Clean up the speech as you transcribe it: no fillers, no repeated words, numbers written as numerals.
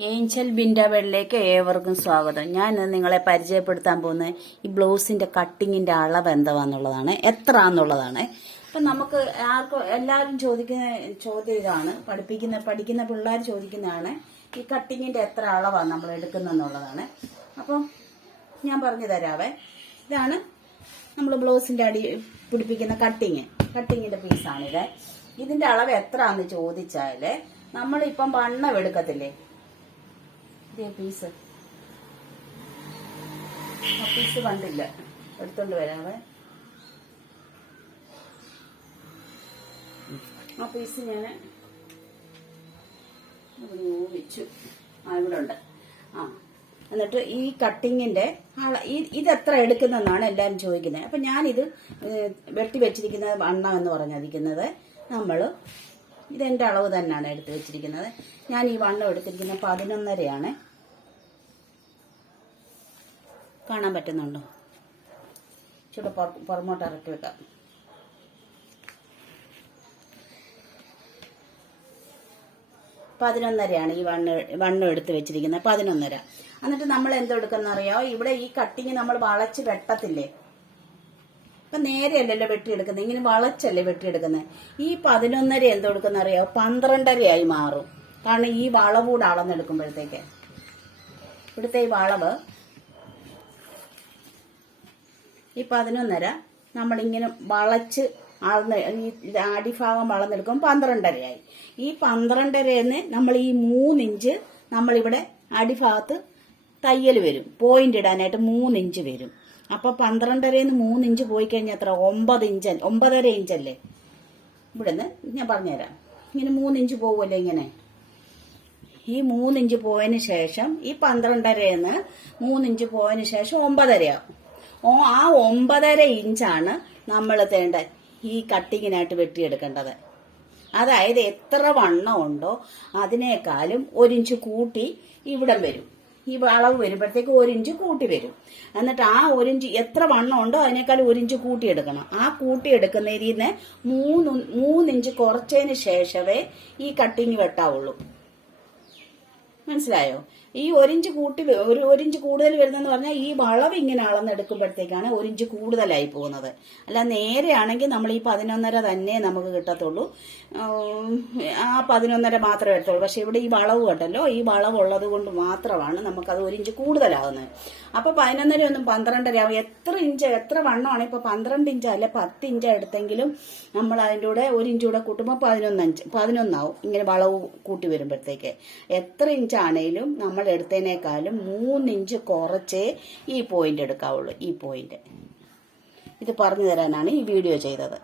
Angel ബിൻഡാവേളിലേക്ക് ഏവർക്കും സ്വാഗതം. ഞാൻ ഇന്ന് നിങ്ങളെ പരിചയപ്പെടുത്താൻ പോകുന്ന ഈ ബ്ലൗസിന്റെ കട്ടിങ്ങിന്റെ അളവ് എന്താന്നുള്ളതാണ്, എത്ര എന്നുള്ളതാണ്. അപ്പം നമുക്ക് എല്ലാവരും ചോദിക്കുന്ന ചോദ്യം ഇതാണ്, പഠിക്കുന്ന പിള്ളേർ ചോദിക്കുന്നതാണ് ഈ കട്ടിങ്ങിന്റെ എത്ര അളവാണ് നമ്മൾ എടുക്കുന്നെന്നുള്ളതാണ്. അപ്പം ഞാൻ പറഞ്ഞു തരാവേ. ഇതാണ് നമ്മൾ ബ്ലൗസിന്റെ അടി പിടിപ്പിക്കുന്ന കട്ടിങ്ങിന്റെ പീസാണിത്. ഇതിന്റെ അളവ് എത്രയാന്ന് ചോദിച്ചാല് നമ്മളിപ്പം വണ്ണം എടുക്കത്തില്ലേ, ഇതേ പീസ് കണ്ടില്ല, എടുത്തോണ്ട് വരാവേ. ആ പീസ് ഞാൻ വെച്ചു, ഇവിടെ ഉണ്ട്. എന്നിട്ട് ഈ കട്ടിങ്ങിന്റെ ഇതെത്ര എടുക്കുന്നെന്നാണ് എല്ലാവരും ചോദിക്കുന്നത്. അപ്പൊ ഞാനിത് വെട്ടി വെച്ചിരിക്കുന്നത് വണ്ണം എന്ന് പറഞ്ഞിരിക്കുന്നത് ഇതെന്റെ അളവ് തന്നെയാണ് എടുത്ത് വെച്ചിരിക്കുന്നത്. ഞാൻ ഈ വണ്ണം എടുത്തിരിക്കുന്നത് 11.5 കാണാൻ പറ്റുന്നുണ്ടോ? ചൂടെ പുറമോട്ട് ഇറക്കി വെക്കാം. ഈ വണ്ണം എടുത്ത് വെച്ചിരിക്കുന്നത് 11.5. എന്നിട്ട് നമ്മൾ എന്തെടുക്കുന്നറിയാമോ, ഇവിടെ ഈ കട്ടിങ് നമ്മൾ വളച്ച് വെട്ടത്തില്ലേ, ഇപ്പൊ നേരെയല്ലല്ലോ വെട്ടിയെടുക്കുന്നത്, ഇങ്ങനെ വളച്ചല്ലേ വെട്ടിയെടുക്കുന്നത്. ഈ 11.5 എന്തെടുക്കുന്നറിയാമോ, 12.5 മാറും. കാരണം ഈ വളവ് കൂടെ അളന്നെടുക്കുമ്പോഴത്തേക്ക് ഇവിടുത്തെ ഈ വളവ് ഈ 11.5 നമ്മളിങ്ങനെ വളച്ച് ഈ അടിഭാഗം വളർന്നെടുക്കും 12.5 ഈ 12.5 നമ്മൾ ഈ 3 ഇഞ്ച് നമ്മളിവിടെ അടിഭാഗത്ത് തയ്യൽ വരും, പോയിന്റ് ഇടാനായിട്ട് 3 ഇഞ്ച് വരും. അപ്പൊ 12.5 3 ഇഞ്ച് പോയി കഴിഞ്ഞാൽ എത്ര, 9.5 ഇഞ്ചല്ലേ. ഇവിടുന്ന് ഞാൻ പറഞ്ഞുതരാം, ഇങ്ങനെ 3 ഇഞ്ച് പോവുമല്ലോ. ഇങ്ങനെ ഈ 3 ഇഞ്ച് പോയതിന് ശേഷം ഈ 12.5 3 ഇഞ്ച് പോയതിന് ശേഷം 9.5 ആവും. ആ 9.5 ഇഞ്ചാണ് നമ്മൾ ഈ കട്ടിങ്ങിനായിട്ട് വെട്ടിയെടുക്കേണ്ടത്. അതായത് എത്ര വണ്ണം ഉണ്ടോ അതിനേക്കാളും 1 ഇഞ്ച് കൂട്ടി ഇവിടം വരും. ഈ അളവ് വരുമ്പോഴത്തേക്ക് 1 ഇഞ്ച് കൂട്ടി വരും. എന്നിട്ട് ആ 1 ഇഞ്ച് എത്ര വണ്ണം ഉണ്ടോ അതിനേക്കാൾ 1 ഇഞ്ച് കൂട്ടിയെടുക്കണം. ആ കൂട്ടിയെടുക്കുന്നതിൽ നിന്ന് 3 ഇഞ്ച് കുറച്ചതിന് ശേഷമേ ഈ കട്ടിങ് വെട്ടാവുള്ളൂ. മനസ്സിലായോ? ഈ 1 ഇഞ്ച് കൂട്ടി 1 ഇഞ്ച് കൂടുതൽ വരുന്നെന്ന് പറഞ്ഞാൽ ഈ വളവ് ഇങ്ങനെ അളന്നെടുക്കുമ്പോഴത്തേക്കാണ് 1 ഇഞ്ച് കൂടുതലായി പോകുന്നത്. അല്ല നേരെയാണെങ്കിൽ നമ്മൾ ഈ 11.5 തന്നെ നമുക്ക് കിട്ടത്തുള്ളൂ. ആ 11.5 മാത്രമേ എടുത്തുള്ളൂ. പക്ഷെ ഇവിടെ ഈ വളവ് കേട്ടല്ലോ, ഈ വളവ് ഉള്ളത് കൊണ്ട് മാത്രമാണ് നമുക്കത് 1 ഇഞ്ച് കൂടുതലാകുന്നത്. അപ്പൊ 11.5 ഒന്നും 12.5 ആവും. എത്ര വണ്ണമാണ് ഇപ്പൊ 12 ഇഞ്ച് അല്ലെ 10 ഇഞ്ച് എടുത്തെങ്കിലും നമ്മൾ അതിൻ്റെ കൂടെ 1 ഇഞ്ച് കൂടെ കൂട്ടുമ്പോൾ 11 ആവും. ഇങ്ങനെ വളവ് കൂട്ടി വരുമ്പോഴത്തേക്ക് എത്ര ഇഞ്ചാണേലും നമ്മൾ എടുത്തതിനേക്കാളും 3 ഇഞ്ച് കുറച്ചേ ഈ പോയിന്റ് എടുക്കാവുള്ളൂ. ഈ പോയിന്റ് ഇത് പറഞ്ഞു തരാനാണ് ഈ വീഡിയോ ചെയ്തത്.